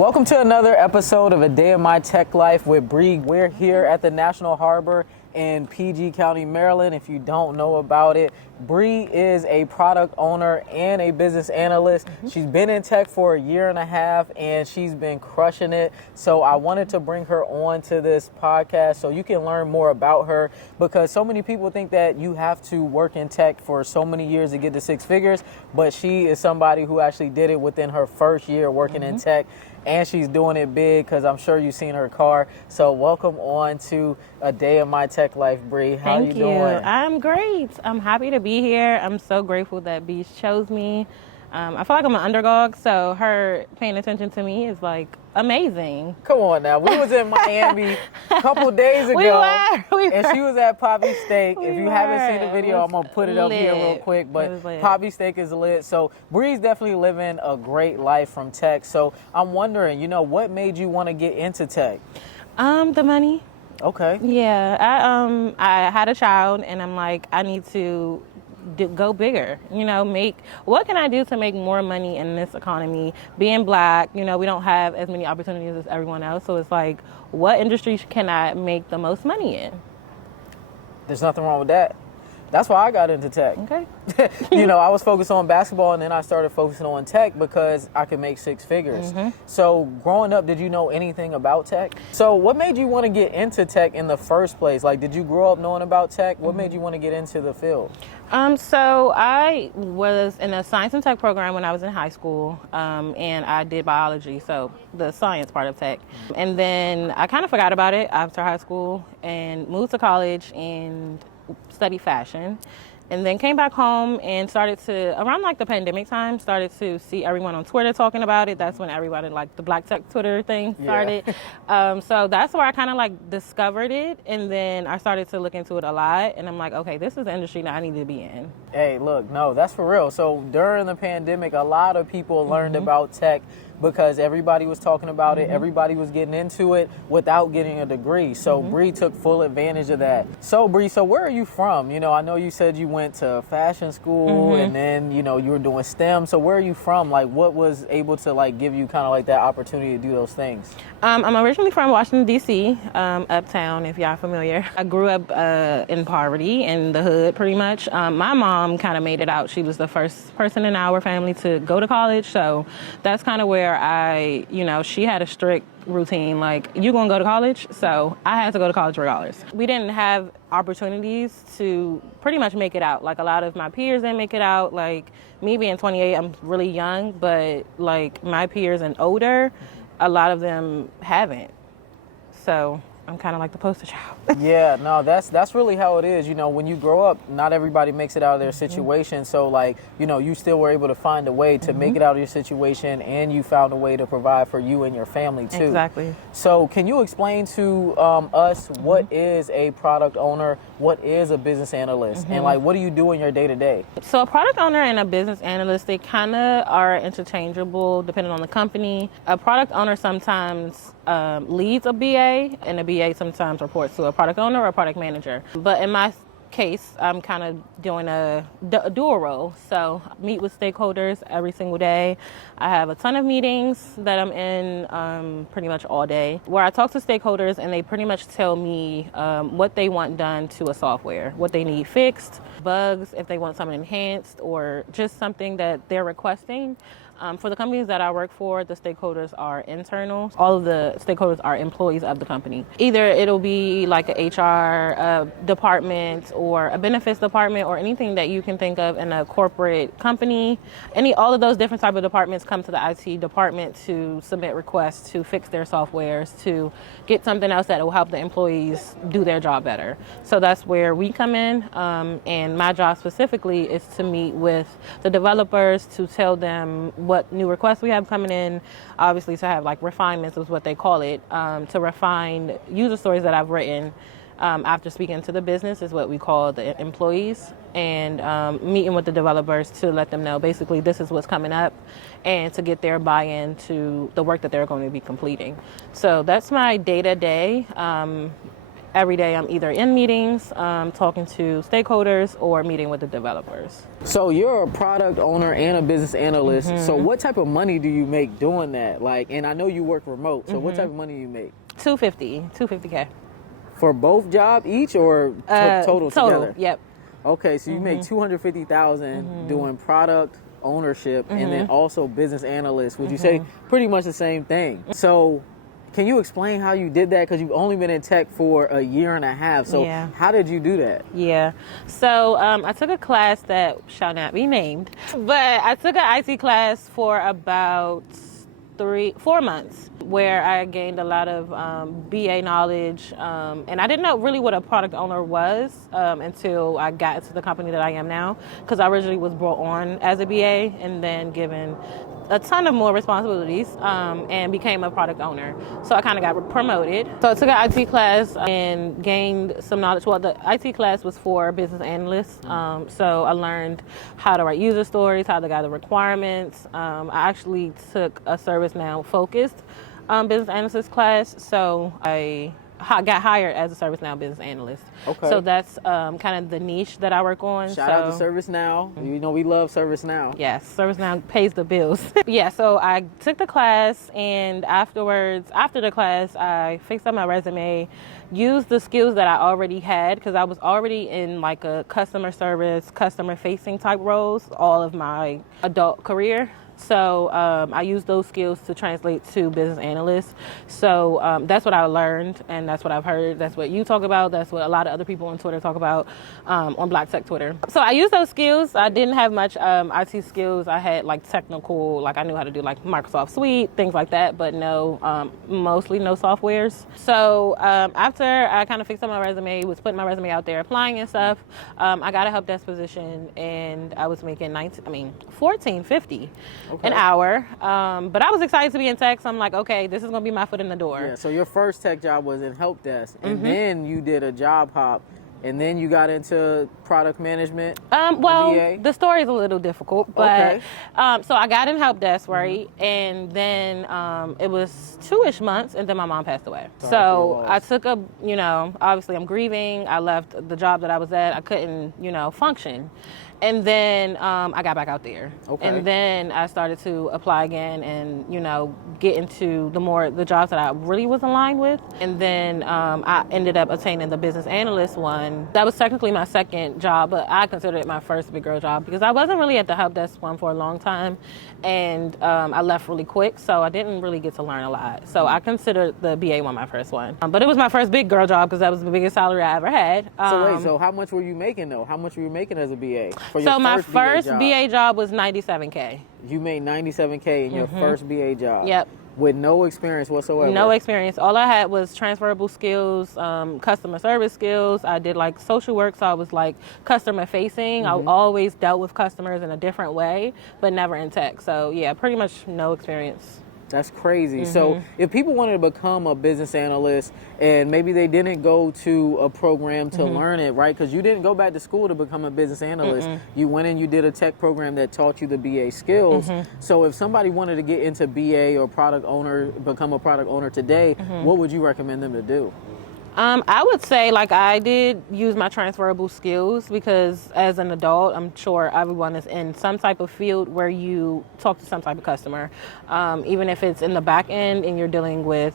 Welcome to another episode of A Day in My Tech Life with Brie. We're here at the National Harbor in PG County, Maryland. If you don't know about it, Brie is a product owner and a business analyst. She's been in tech for a year and a half and she's been crushing it. So I wanted to bring her on to this podcast so you can learn more about her, because so many people think that you have to work in tech for so many years to get to six figures, but she is somebody who actually did it within her first year working in tech. And she's doing it big, because I'm sure you've seen her car. So welcome on to A Day in My Tech Life, Brie. How Thank you doing? I'm great. I'm happy to be here. I'm so grateful that Bee chose me. I feel like I'm an underdog, so her paying attention to me is like amazing. Come on now. We was in Miami a couple days ago. We were. And she was at Poppy Steak. If you haven't seen the video, It I'm going to put it up here real quick. But Poppy Steak is lit. So Bree's definitely living a great life from tech. So I'm wondering, what made you want to get into tech? The money. Okay. Yeah. I had a child, and I'm like, I need to go bigger, what can I do to make more money in this economy? Being black, we don't have as many opportunities as everyone else. So it's like, what industry can I make the most money in? There's nothing wrong with that. That's why I got into tech. Okay. I was focused on basketball, and then I started focusing on tech because I could make six figures. So growing up, did you know anything about tech? So what made you want to get into tech in the first place? Like, did you grow up knowing about tech? What made you want to get into the field? So I was in a science and tech program when I was in high school, and I did biology, so the science part of tech. And then I kind of forgot about it after high school and moved to college and studied fashion, and then came back home and started to, around like the pandemic time, started to see everyone on Twitter talking about it. That's when everybody, like the Black Tech Twitter thing started. Yeah. So that's where I kind of like discovered it, and then I started to look into it a lot, and I'm like, okay, this is the industry that I need to be in. Hey, look, no, that's for real. So during the pandemic, a lot of people learned about tech because everybody was talking about it. Everybody was getting into it without getting a degree. So Brie took full advantage of that. So Brie, where are you from? I know you said you went to fashion school and then, you were doing STEM. So where are you from? Like, what was able to like give you kind of like that opportunity to do those things? I'm originally from Washington, D.C., uptown, if y'all familiar. I grew up in poverty, in the hood, pretty much. My mom kind of made it out. She was the first person in our family to go to college. So that's kind of where she had a strict routine, like, you gonna go to college? So I had to go to college regardless. We didn't have opportunities to pretty much make it out. Like, a lot of my peers didn't make it out. Like, me being 28, I'm really young, but like my peers and older, a lot of them haven't. So I'm kind of like the poster child. Yeah, no, that's really how it is. When you grow up, not everybody makes it out of their situation. So, like, you still were able to find a way to make it out of your situation, and you found a way to provide for you and your family, too. Exactly. So can you explain to us what is a product owner, what is a business analyst, and, like, what do you do in your day-to-day? So a product owner and a business analyst, they kind of are interchangeable depending on the company. A product owner sometimes leads a BA, and a BA sometimes reports to a product owner or a product manager. But in my case, I'm kind of doing a dual role. So I meet with stakeholders every single day. I have a ton of meetings that I'm in pretty much all day, where I talk to stakeholders and they pretty much tell me what they want done to a software, what they need fixed, bugs, if they want something enhanced, or just something that they're requesting. For the companies that I work for, the stakeholders are internal. All of the stakeholders are employees of the company. Either it'll be like an HR department or a benefits department or anything that you can think of in a corporate company. All of those different type of departments come to the IT department to submit requests to fix their softwares, to get something else that will help the employees do their job better. So that's where we come in. And my job specifically is to meet with the developers to tell them what new requests we have coming in, obviously to have like refinements is what they call it, to refine user stories that I've written after speaking to the business is what we call the employees, and meeting with the developers to let them know basically this is what's coming up and to get their buy-in to the work that they're going to be completing. So that's my day-to-day. every day I'm either in meetings, talking to stakeholders, or meeting with the developers. So you're a product owner and a business analyst. So what type of money do you make doing that? Like, and I know you work remote. So what type of money do you make? $250K. For both job each or total together? Yep. Okay, so you make $250,000 doing product ownership and then also business analyst. Would you say pretty much the same thing? So can you explain how you did that? Because you've only been in tech for a year and a half. So how did you do that? Yeah. So I took a class that shall not be named, but I took an IT class for about 4 months where I gained a lot of BA knowledge. And I didn't know really what a product owner was until I got into the company that I am now, because I originally was brought on as a BA and then given a ton of more responsibilities and became a product owner. So I kind of got promoted. So I took an IT class and gained some knowledge. Well, the IT class was for business analysts. So I learned how to write user stories, how to gather requirements. I actually took a ServiceNow focused business analyst class. So I got hired as a ServiceNow business analyst. Okay. So that's kind of the niche that I work on. Shout out to ServiceNow. You know we love ServiceNow. Yes, ServiceNow pays the bills. Yeah, so I took the class, and after the class, I fixed up my resume, used the skills that I already had, because I was already in like a customer service, customer facing type roles all of my adult career. So I used those skills to translate to business analyst. So that's what I learned, and that's what I've heard. That's what you talk about. That's what a lot of other people on Twitter talk about, on Black Tech Twitter. So I used those skills. I didn't have much IT skills. I had like technical, like I knew how to do like Microsoft Suite, things like that, but mostly no softwares. So after I kind of fixed up my resume, was putting my resume out there, applying and stuff, I got a help desk position, and I was making $14.50. Okay. An hour. But I was excited to be in tech, so I'm like, okay, this is going to be my foot in the door. Yeah, so your first tech job was in help desk, and then you did a job hop, and then you got into product management? Well, BA? the story is a little difficult, but Okay. So I got in help desk, right? And then it was 2-ish months, and then my mom passed away. Sorry for So your I loss. took obviously I'm grieving. I left the job that I was at. I couldn't, function. And then I got back out there. Okay. And then I started to apply again and, get into the jobs that I really was aligned with. And then I ended up attaining the business analyst one. That was technically my second job, but I considered it my first big girl job because I wasn't really at the help desk one for a long time. And I left really quick, so I didn't really get to learn a lot. So I considered the BA one my first one. But it was my first big girl job because that was the biggest salary I ever had. So how much were you making though? How much were you making as a BA? For your So my first job? BA job was $97K. You made $97K in your first BA job? Yep. With no experience whatsoever? No experience. All I had was transferable skills, customer service skills. I did like social work, so I was like customer facing. I always dealt with customers in a different way, but never in tech. So yeah, pretty much no experience. That's crazy. So if people wanted to become a business analyst and maybe they didn't go to a program to learn it, right? Because you didn't go back to school to become a business analyst. You went and you did a tech program that taught you the BA skills. So if somebody wanted to get into BA or product owner, become a product owner today, what would you recommend them to do? I would say like I did use my transferable skills because as an adult, I'm sure everyone is in some type of field where you talk to some type of customer. Even if it's in the back end and you're dealing with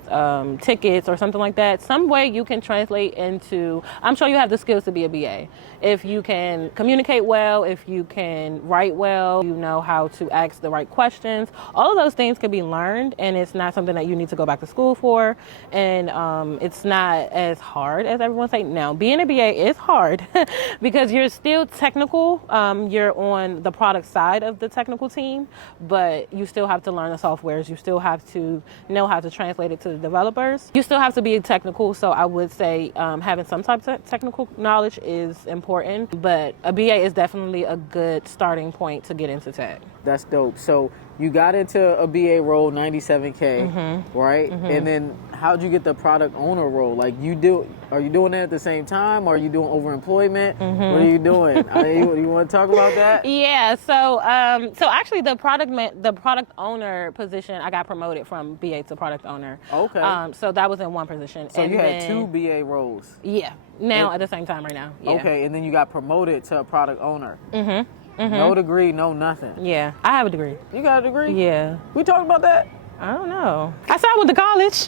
tickets or something like that, some way you can translate into, I'm sure you have the skills to be a BA. If you can communicate well, if you can write well, you know how to ask the right questions, all of those things can be learned, and it's not something that you need to go back to school for, and it's not as hard as everyone say. Now, being a BA is hard because you're still technical. You're on the product side of the technical team, but you still have to learn the softwares. You still have to know how to translate it to the developers. You still have to be technical, so I would say having some type of technical knowledge is important, but a BA is definitely a good starting point to get into tech. That's dope. So you got into a BA role, 97K, right? And then how'd you get the product owner role? Like are you doing that at the same time? Or are you doing overemployment? What are you doing? You want to talk about that? Yeah. So actually the product owner position, I got promoted from BA to product owner. Okay. So that was in one position. So you had two BA roles. Yeah. Now at the same time right now. Yeah. Okay, and then you got promoted to a product owner. No degree, no nothing. Yeah. I have a degree. You got a degree? Yeah. We talked about that? I don't know. I said I went to college.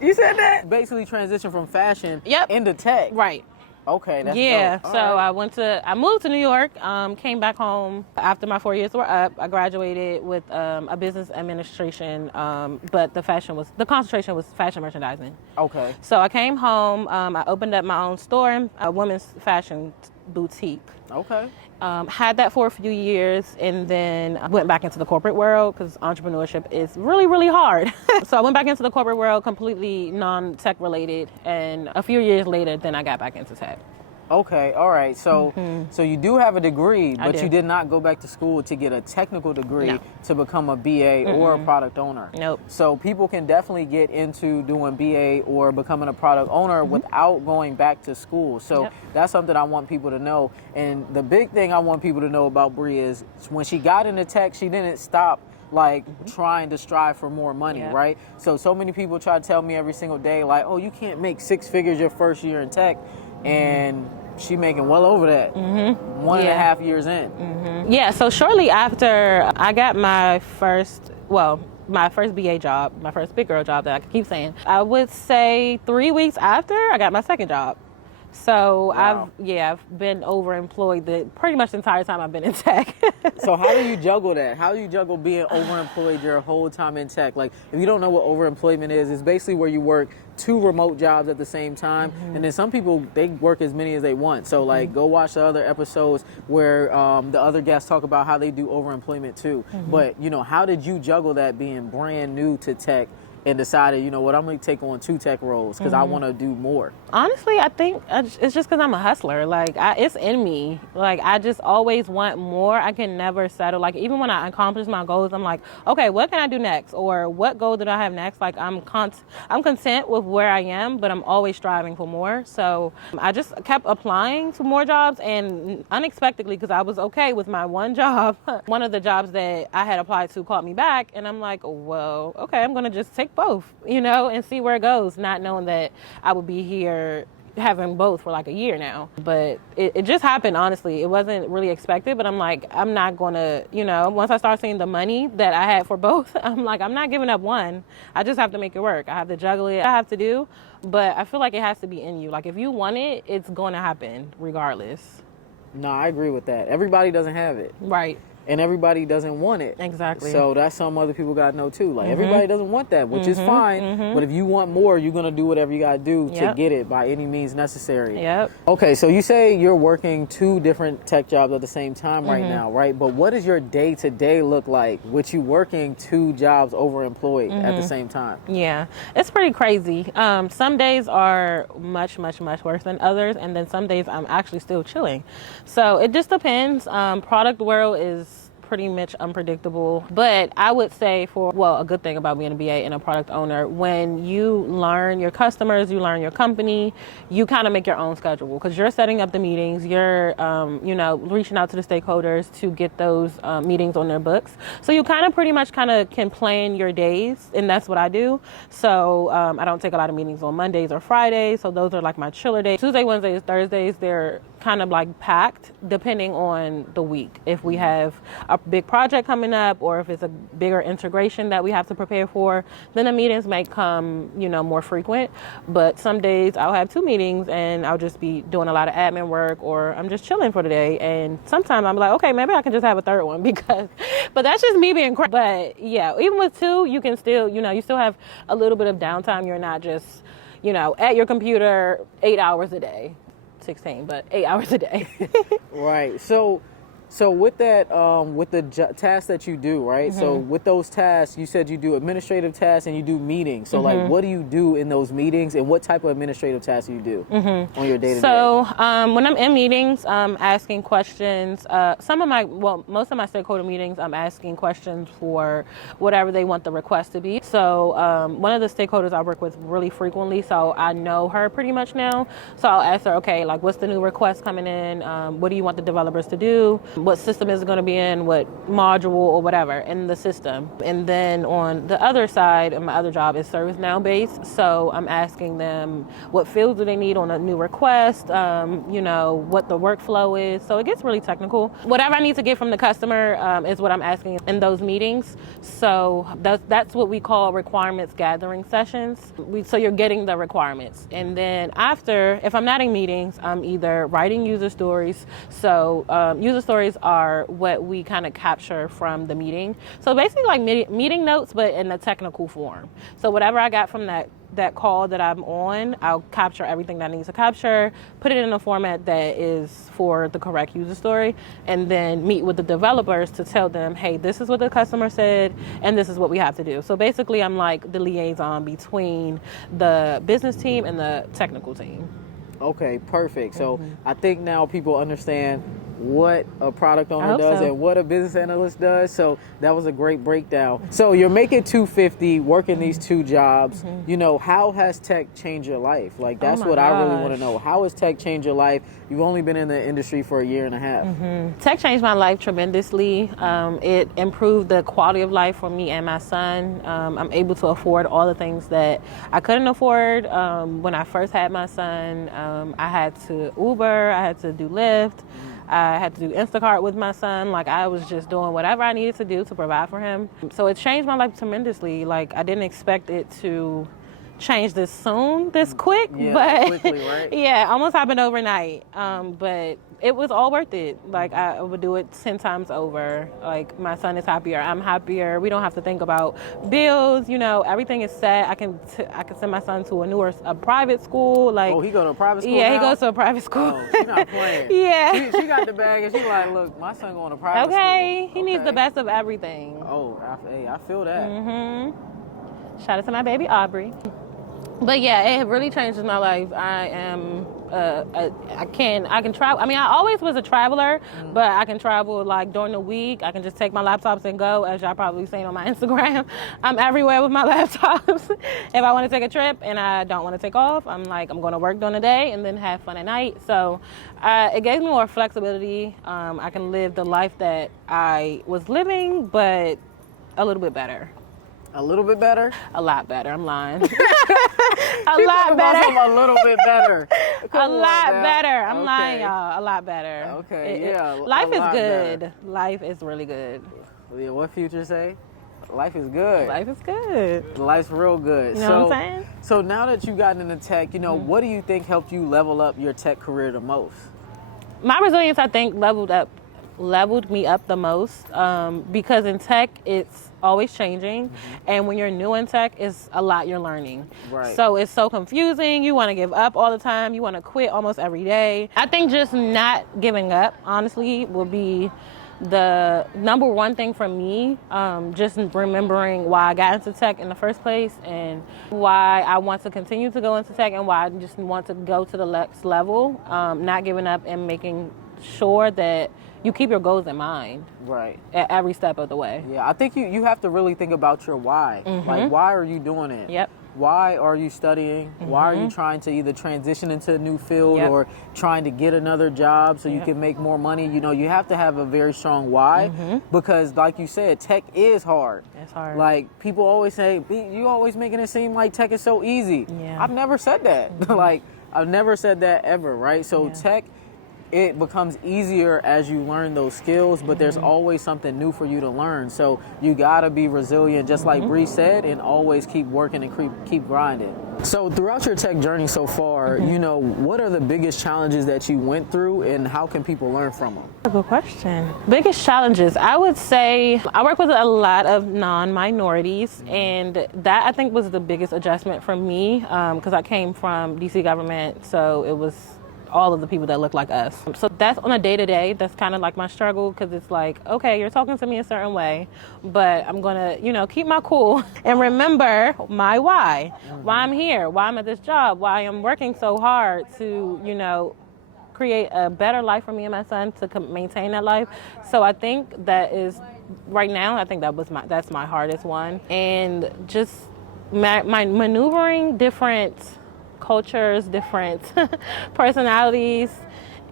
You said that? Basically transition from fashion into tech. Right. Okay, that's dope. So All right. I moved to New York, came back home after my 4 years were up. I graduated with a business administration, but the concentration was fashion merchandising. Okay. So I came home, I opened up my own store, a women's fashion boutique. Okay. Had that for a few years and then went back into the corporate world because entrepreneurship is really, really hard. So I went back into the corporate world completely non-tech related, and a few years later then I got back into tech. Okay, all right. So so you do have a degree, but do. you did not go back to school to get a technical degree to become a BA or a product owner. Nope. So people can definitely get into doing BA or becoming a product owner without going back to school. So that's something I want people to know. And the big thing I want people to know about Brie is when she got into tech, she didn't stop trying to strive for more money, right? So many people try to tell me every single day, like, oh, you can't make six figures your first year in tech. And she making well over that 1.5 years in. Yeah, so shortly after I got my first BA job, my first big girl job that I could keep saying, I would say 3 weeks after I got my second job. So wow. I've been overemployed pretty much the entire time I've been in tech. So how do you juggle that? How do you juggle being overemployed your whole time in tech? Like, if you don't know what overemployment is, it's basically where you work two remote jobs at the same time. And then some people, they work as many as they want. So go watch the other episodes where the other guests talk about how they do overemployment too. But, how did you juggle that being brand new to tech and decided, I'm going to take on two tech roles because I want to do more? Honestly, I think it's just because I'm a hustler. It's in me. I just always want more. I can never settle. Even when I accomplish my goals, I'm like, okay, what can I do next? Or what goal did I have next? I'm content with where I am, but I'm always striving for more. So I just kept applying to more jobs, and unexpectedly, because I was okay with my one job, one of the jobs that I had applied to called me back, and I'm like, well, okay, I'm going to just take both, and see where it goes, not knowing that I would be here having both for a year now. But it just happened, honestly. It wasn't really expected, but I'm like, I'm not going to, once I start seeing the money that I had for both, I'm like, I'm not giving up one. I just have to make it work. I have to juggle it. I have to do, but I feel like it has to be in you. If you want it, it's going to happen regardless. No, I agree with that. Everybody doesn't have it. Right. And everybody doesn't want it. Exactly. So that's something other people got to know too. Everybody doesn't want that, which is fine. But if you want more, you're going to do whatever you got to do to get it by any means necessary. Yep. Okay, so you say you're working two different tech jobs at the same time right now, right? But what does your day-to-day look like with you working two jobs overemployed at the same time? Yeah, it's pretty crazy. Some days are much, much, much worse than others. And then some days I'm actually still chilling. So it just depends. Product world is pretty much unpredictable, but I would say a good thing about being a BA and a product owner, when you learn your customers, you learn your company, you kind of make your own schedule because you're setting up the meetings, you're reaching out to the stakeholders to get those meetings on their books. So you kind of can plan your days, and that's what I do. So I don't take a lot of meetings on Mondays or Fridays, so those are my chiller days. Tuesday, Wednesdays, Thursdays, they're kind of packed depending on the week. If we have a big project coming up or if it's a bigger integration that we have to prepare for, then the meetings may come, more frequent. But some days I'll have two meetings and I'll just be doing a lot of admin work, or I'm just chilling for the day. And sometimes I'm like, okay, maybe I can just have a third one but that's just me being crazy. But yeah, even with two, you can still, you still have a little bit of downtime. You're not just, at your computer 8 hours a day. 16, but 8 hours a day. Right. So So with that, with the tasks that you do, right? So with those tasks, you said you do administrative tasks and you do meetings. So like, what do you do in those meetings, and what type of administrative tasks do you do on your day-to-day? So when I'm in meetings, I'm asking questions. Most of my stakeholder meetings, I'm asking questions for whatever they want the request to be. So one of the stakeholders I work with really frequently, so I know her pretty much now. So I'll ask her, okay, like, what's the new request coming in? What do you want the developers to do? What system is it going to be in? What module or whatever in the system? And then on the other side, my other job is ServiceNow based. So I'm asking them what fields do they need on a new request, what the workflow is. So it gets really technical. Whatever I need to get from the customer is what I'm asking in those meetings. So that's what we call requirements gathering sessions. So you're getting the requirements. And then after, if I'm not in meetings, I'm either writing user stories. So user stories are what we kind of capture from the meeting. So basically like meeting notes, but in a technical form. So whatever I got from that call that I'm on, I'll capture everything that I need to capture, put it in a format that is for the correct user story, and then meet with the developers to tell them, hey, this is what the customer said, and this is what we have to do. So basically, I'm like the liaison between the business team and the technical team. Okay, perfect. So I think now people understand what a product owner does and what a business analyst does. So that was a great breakdown. So you're making $250, working these two jobs. How has tech changed your life? Like, that's what I really want to know. How has tech changed your life? You've only been in the industry for a year and a half. Tech changed my life tremendously. It improved the quality of life for me and my son. I'm able to afford all the things that I couldn't afford when I first had my son. I had to Uber, I had to do Lyft. I had to do Instacart with my son. Like, I was just doing whatever I needed to do to provide for him. So it changed my life tremendously. Like, I didn't expect it to change this soon, this quick, but quickly, right? Yeah, almost happened overnight. But it was all worth it. Like, I would do it 10 times over. Like, my son is happier, I'm happier. We don't have to think about bills. Everything is set. I can send my son to a private school. Like, he go to a private school? Yeah, now? he goes to a private school. Oh, she's not playing. Yeah, she got the bag and she's like, look, my son going to private school. Okay, he needs the best of everything. Oh, I feel that. Shout out to my baby Aubrey. But yeah, it really changes my life. I am, I can travel. I mean, I always was a traveler, but I can travel like during the week. I can just take my laptops and go, as y'all probably seen on my Instagram. I'm everywhere with my laptops. If I want to take a trip and I don't want to take off, I'm going to work during the day and then have fun at night. So it gave me more flexibility. I can live the life that I was living, but a little bit better. A little bit better? A lot better. I'm lying. A lot better. A little bit better. A lot better. I'm lying, y'all. A lot better. Okay, Life is good. Better. Life is really good. Yeah, what Future say? Life is good. Life is good. Life's real good. You know what I'm saying? So now that you've gotten into tech, what do you think helped you level up your tech career the most? My resilience, I think, leveled me up the most because in tech, it's always changing, and when you're new in tech, it's a lot you're learning. Right. So it's so confusing. You want to give up all the time. You want to quit almost every day. I think just not giving up, honestly, will be the number one thing for me. Just remembering why I got into tech in the first place and why I want to continue to go into tech and why I just want to go to the next level. Not giving up and making sure that you keep your goals in mind. Right. At every step of the way. Yeah, I think you have to really think about your why. Like, why are you doing it? Yep. Why are you studying? Why are you trying to either transition into a new field or trying to get another job so you can make more money? You have to have a very strong why because, like you said, tech is hard. It's hard. Like, people always say, you always making it seem like tech is so easy. Yeah. I've never said that. Like, I've never said that ever, right? So tech, it becomes easier as you learn those skills, but there's always something new for you to learn. So you gotta be resilient, just like Brie said, and always keep working and keep grinding. So throughout your tech journey so far, what are the biggest challenges that you went through and how can people learn from them? Good question. Biggest challenges, I would say I work with a lot of non-minorities, and that I think was the biggest adjustment for me because I came from DC government, so it was all of the people that look like us. So that's on a day-to-day. That's kind of like my struggle, because it's like, okay, you're talking to me a certain way, but I'm gonna, keep my cool and remember my why. Why I'm here, why I'm at this job, why I'm working so hard to, create a better life for me and my son, to maintain that life. So I think that is, right now, I think that's my hardest one. And just my maneuvering different cultures, different personalities,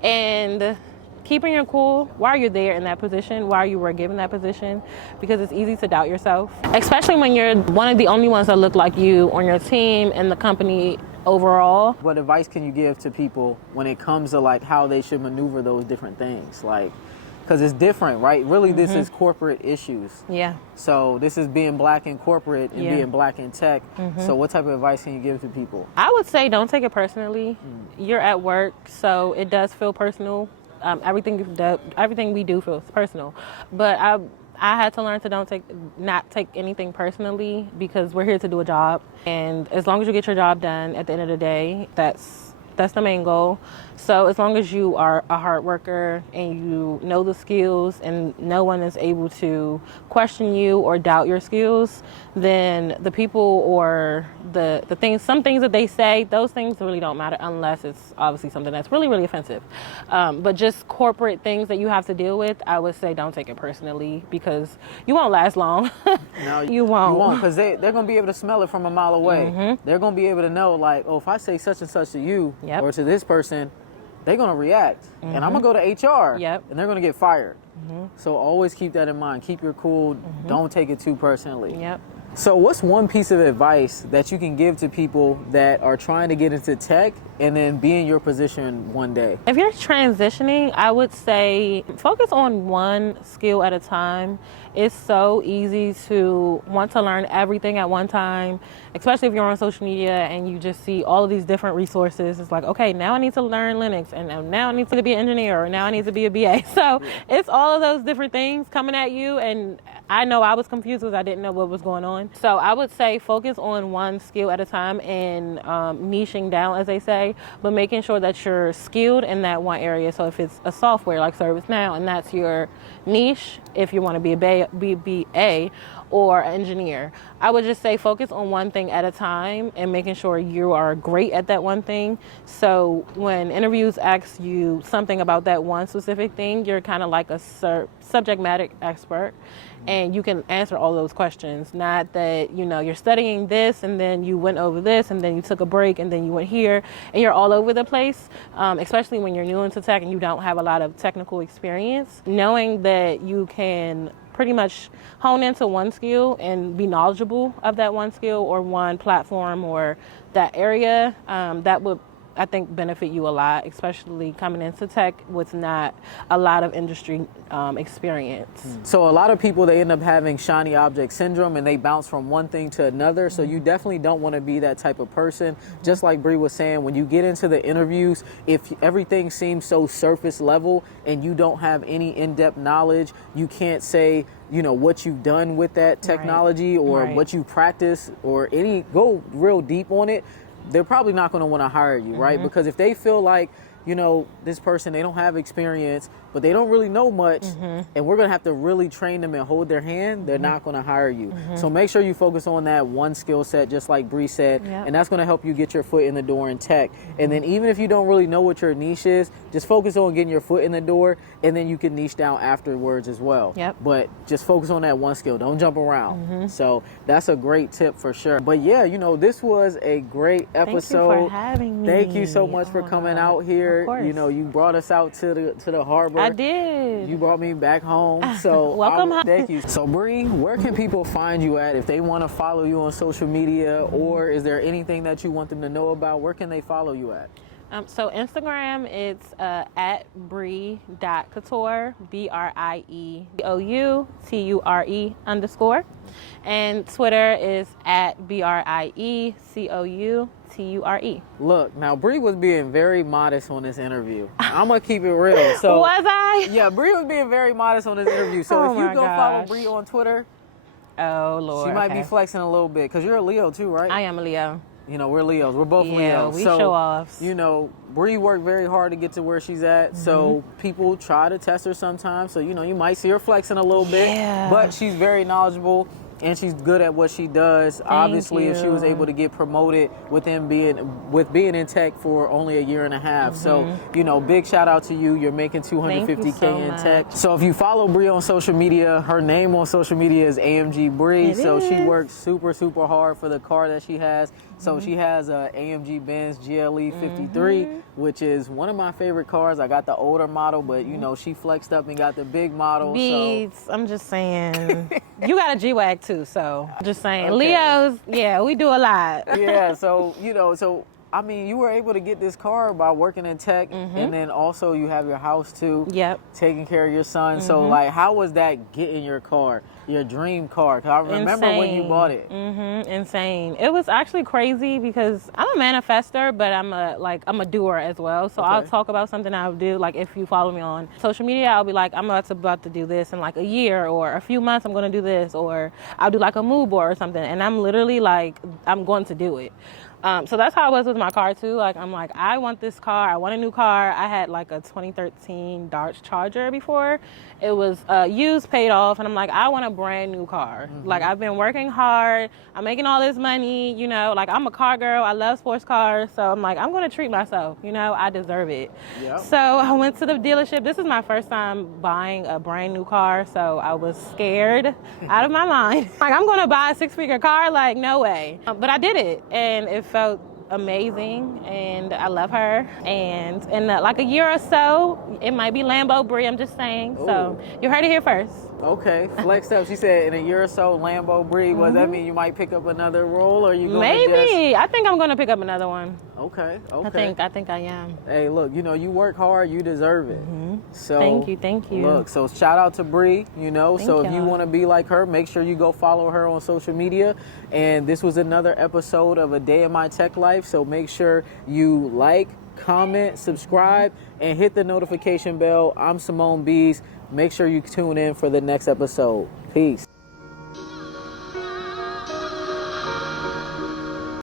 and keeping your cool while you're there in that position, while you were given that position, because it's easy to doubt yourself, especially when you're one of the only ones that look like you on your team and the company overall. What advice can you give to people when it comes to like how they should maneuver those different things? Like, because it's different, right? Really, this is corporate issues. Yeah. So this is being black in corporate and being black in tech. So what type of advice can you give to people? I would say don't take it personally. You're at work, so it does feel personal. Everything we do feels personal. But I had to learn to not take anything personally, because we're here to do a job. And as long as you get your job done at the end of the day, that's the main goal. So as long as you are a hard worker and you know the skills and no one is able to question you or doubt your skills, then the people or the things, some things that they say, those things really don't matter unless it's obviously something that's really, really offensive. But just corporate things that you have to deal with, I would say don't take it personally, because you won't last long. No, you won't. You won't, because they're going to be able to smell it from a mile away. They're going to be able to know, like, oh, if I say such and such to you or to this person, they're going to react. And I'm going to go to HR. And they're going to get fired. So always keep that in mind. Keep your cool. Don't take it too personally. So what's one piece of advice that you can give to people that are trying to get into tech and then be in your position one day? If you're transitioning, I would say focus on one skill at a time. It's so easy to want to learn everything at one time, especially if you're on social media and you just see all of these different resources. It's like, okay, now I need to learn Linux, and now I need to be an engineer, or now I need to be a BA. So it's all of those different things coming at you, and I know I was confused because I didn't know what was going on. So I would say focus on one skill at a time and niching down, as they say, but making sure that you're skilled in that one area. So if it's a software like ServiceNow and that's your niche, if you want to be a BA or an engineer, I would just say focus on one thing at a time and making sure you are great at that one thing. So when interviews ask you something about that one specific thing, you're kind of like a subject matter expert, and you can answer all those questions. Not that, you're studying this and then you went over this and then you took a break and then you went here and you're all over the place, especially when you're new into tech and you don't have a lot of technical experience. Knowing that you can pretty much hone into one skill and be knowledgeable of that one skill or one platform or that area, that would, I think, benefit you a lot, especially coming into tech with not a lot of industry experience. So a lot of people, they end up having shiny object syndrome and they bounce from one thing to another. So you definitely don't want to be that type of person. Just like Brie was saying, when you get into the interviews, if everything seems so surface level and you don't have any in-depth knowledge, you can't say, what you've done with that technology or what you practice or go real deep on it, they're probably not going to want to hire you, right? Because if they feel like, this person, they don't have experience, but they don't really know much, and we're going to have to really train them and hold their hand, they're not going to hire you. So make sure you focus on that one skill set, just like Brie said, and that's going to help you get your foot in the door in tech. And then even if you don't really know what your niche is, just focus on getting your foot in the door, and then you can niche down afterwards as well. But just focus on that one skill. Don't jump around. So that's a great tip for sure. But yeah, this was a great episode. Thank you for having me. Thank you so much for coming out here. You brought us out to the harbor. I did. You brought me back home. So welcome home. Thank you. So Brie, where can people find you at if they want to follow you on social media, or is there anything that you want them to know about? Where can they follow you at? So Instagram, it's at Brie.couture, BRIEOUTURE_. And Twitter is at BRIECOUTURE. Look, now Brie was being very modest on this interview. I'm going to keep it real. So was I? Yeah, Brie was being very modest on this interview. So if you go follow Brie on Twitter, oh Lord, she might be flexing a little bit, because you're a Leo too, right? I am a Leo. You know, we're Leos. We're both Yeah, Leos. we so, show offs. You know, Brie worked very hard to get to where she's at. So people try to test her sometimes. So, you know, you might see her flexing a little bit. Yeah. But she's very knowledgeable. And she's good at what she does. Obviously, if she was able to get promoted with being in tech for only a year and a half. So, you know, big shout out to you. You're making $250K in tech. So if you follow Brie on social media, her name on social media is AMG Brie. So she works super, super hard for the car that she has. So she has a AMG Benz GLE 53, which is one of my favorite cars. I got the older model, but you know, she flexed up and got the big model. Beats, so. I'm just saying. You got a G-Wag too, so I'm just saying. Okay. Leos, yeah, we do a lot. Yeah, so, you know, I mean, you were able to get this car by working in tech, and then also you have your house too. Yep. Taking care of your son. So, like, how was that getting your car, your dream car? 'Cause I remember when you bought it. Insane. It was actually crazy because I'm a manifester, but I'm a doer as well. So I'll talk about something I'll do. Like if you follow me on social media, I'll be like, I'm about to do this in like a year or a few months. I'm going to do this, or I'll do like a mood board or something. And I'm literally like, I'm going to do it. So that's how I was with my car too. Like I'm like, I want this car. I want a new car. I had like a 2013 Dodge Charger before. It was used, paid off, and I'm like, I want a brand new car. Like I've been working hard. I'm making all this money. You know, like I'm a car girl. I love sports cars. So I'm like, I'm gonna treat myself. You know, I deserve it. Yep. So I went to the dealership. This is my first time buying a brand new car. So I was scared out of my mind. Like I'm gonna buy a 6-figure car? Like no way. But I did it, and it felt amazing, and I love her. And in like a year or so, it might be Lambo Brie. I'm just saying. Ooh. So you heard it here first. Okay, flexed up. She said in a year or so, Lambo Brie. Does that mean you might pick up another role, or you gonna maybe? I think I'm gonna pick up another one. Okay. I think I am. Hey, look, you know, you work hard, you deserve it. So thank you. Look, so shout out to Brie. You know, if you want to be like her, make sure you go follow her on social media. And this was another episode of A Day in My Tech Life. So make sure you like, comment, subscribe, and hit the notification bell. I'm Simone Bees. Make sure you tune in for the next episode. Peace.